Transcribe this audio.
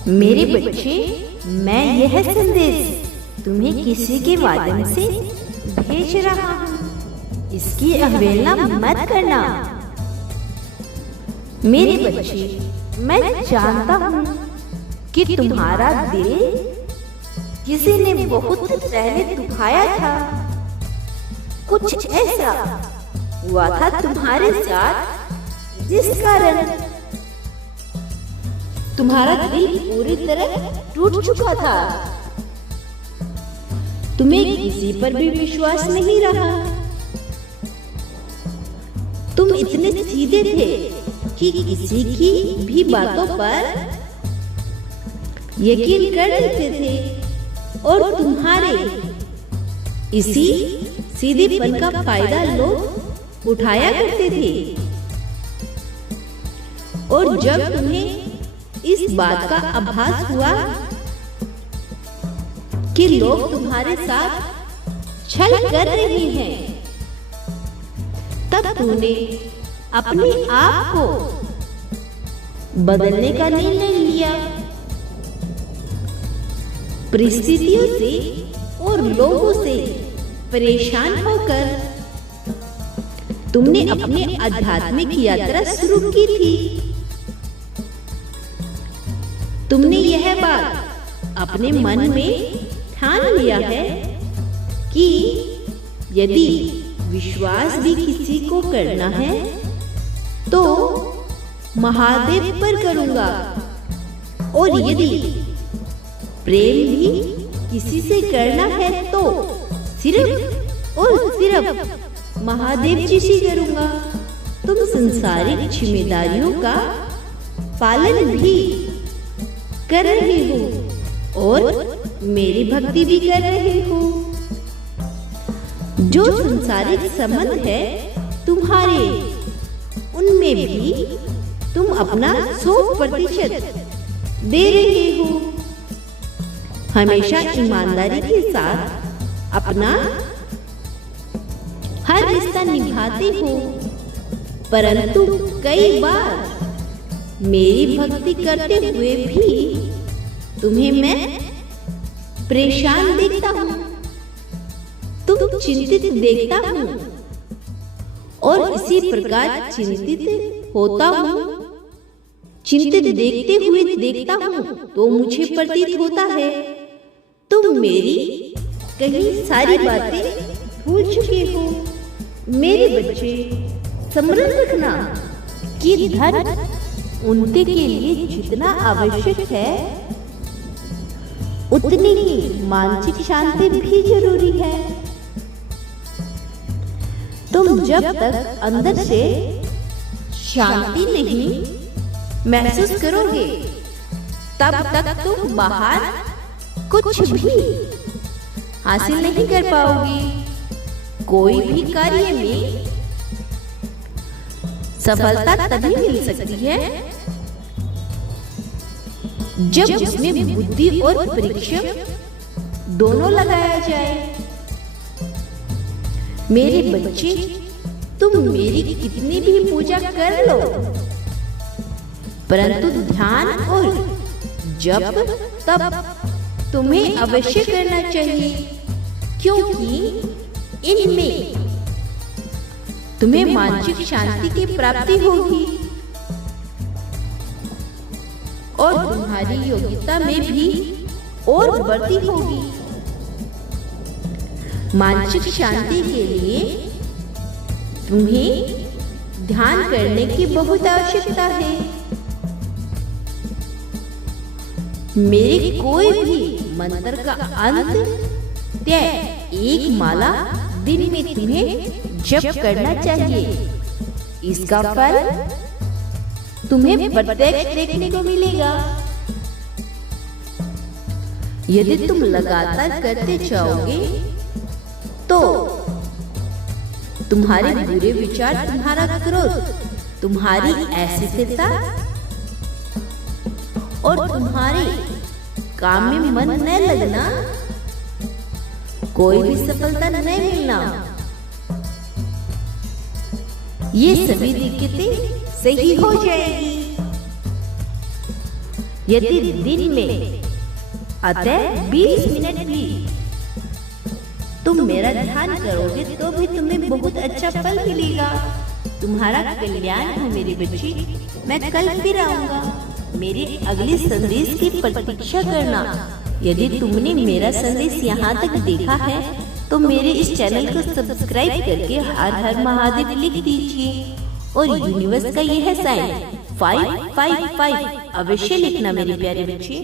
मेरे बच्चे, मैं यह संदेश तुम्हें किसी के माध्यम से भेज रहा हूँ, इसकी अवहेलना मत करना। मेरे बच्चे, मैं जानता हूँ कि तुम्हारा दिल किसी ने बहुत पहले दुखाया था। कुछ ऐसा हुआ था तुम्हारे साथ जिस कारण तुम्हारा दिल पूरी तरह टूट चुका था। तुम्हें किसी पर भी विश्वास नहीं रहा। तुम इतने सीधे थे कि किसी की भी बातों पर यकीन कर लेते थे और तुम्हारे इसी सीधेपन का फायदा लोग उठाया करते थे। और जब तुम्हें इस बात का आभास हुआ कि लोग तुम्हारे साथ छल कर रहे हैं, तब तूने अपने आप को बदलने का निर्णय लिया। परिस्थितियों से और लोगों से परेशान होकर तुमने अपनी आध्यात्मिक यात्रा शुरू की थी। तुमने यह बात अपने मन में ठान लिया है कि यदि विश्वास भी किसी को करना है तो महादेव पर करूंगा, और यदि प्रेम भी किसी से करना है तो सिर्फ और सिर्फ महादेव जी से करूंगा। तुम संसारिक जिम्मेदारियों का पालन भी कर रहे हो और मेरी भक्ति भी कर रहे हो। जो संसारिक संबंध है तुम्हारे, उनमें भी तुम अपना 100% दे रहे हो। हमेशा ईमानदारी के साथ अपना हर रिश्ता निभाते हो, परंतु कई बार मेरी भक्ति करते हुए भी तुम्हें मैं परेशान देखता हूँ, तुम चिंतित देखता हूँ, और इसी प्रकार चिंतित होता हूँ। चिंतित देखते हुए देखता हूँ तो मुझे प्रतीत होता है तुम मेरी कहीं सारी बातें भूल चुके हो। मेरे बच्चे, स्मरण रखना कि धन उनके के लिए जितना आवश्यक है, उतनी ही मानसिक शांति भी जरूरी है। तुम जब तक अंदर से शांति नहीं महसूस करोगे, तब तक तुम बाहर कुछ भी हासिल नहीं कर पाओगे। कोई भी कार्य में सफलता तभी मिल सकती है जब उसमें बुद्धि और परिश्रम दोनों लगाया जाए। मेरे बच्चे, तुम मेरी कितनी भी पूजा कर लो, परंतु ध्यान और जप तब तुम्हें अवश्य करना चाहिए, क्योंकि इनमें तुम्हें मानसिक शांति की प्राप्ति होगी और तुम्हारी योग्यता में भी और बढ़ती होगी। मानसिक शांति के लिए तुम्हें ध्यान करने की बहुत आवश्यकता है। मेरे कोई भी मंत्र का अंत एक माला दिन में तुम्हें जप करना चाहिए। इसका फल तुम्हें प्रत्यक्ष देखने को मिलेगा। यदि तुम लगातार करते जाओगे तो तुम्हारे बुरे विचार, तुम्हारा क्रोध, तुम्हारी अस्थिरता और तुम्हारे काम में मन न लगना, कोई भी सफलता नहीं मिलना, ये सभी दिक्कतें सही हो जाएगी। यदि दिन में अतः 20 मिनट भी तुम मेरा ध्यान करोगे तो भी तुम्हें बहुत अच्छा फल मिलेगा। तुम्हारा कल्याण हो मेरी बच्ची। मैं कल फिर आऊंगा। मेरे अगले संदेश की प्रतीक्षा करना। यदि तुमने मेरा संदेश यहाँ तक देखा है तो मेरे इस चैनल को सब्सक्राइब करके हर हर महादेव लिख दीजिए और यूनिवर्स का यह साइन 555 अवश्य लिखना मेरे प्यारे बच्चे।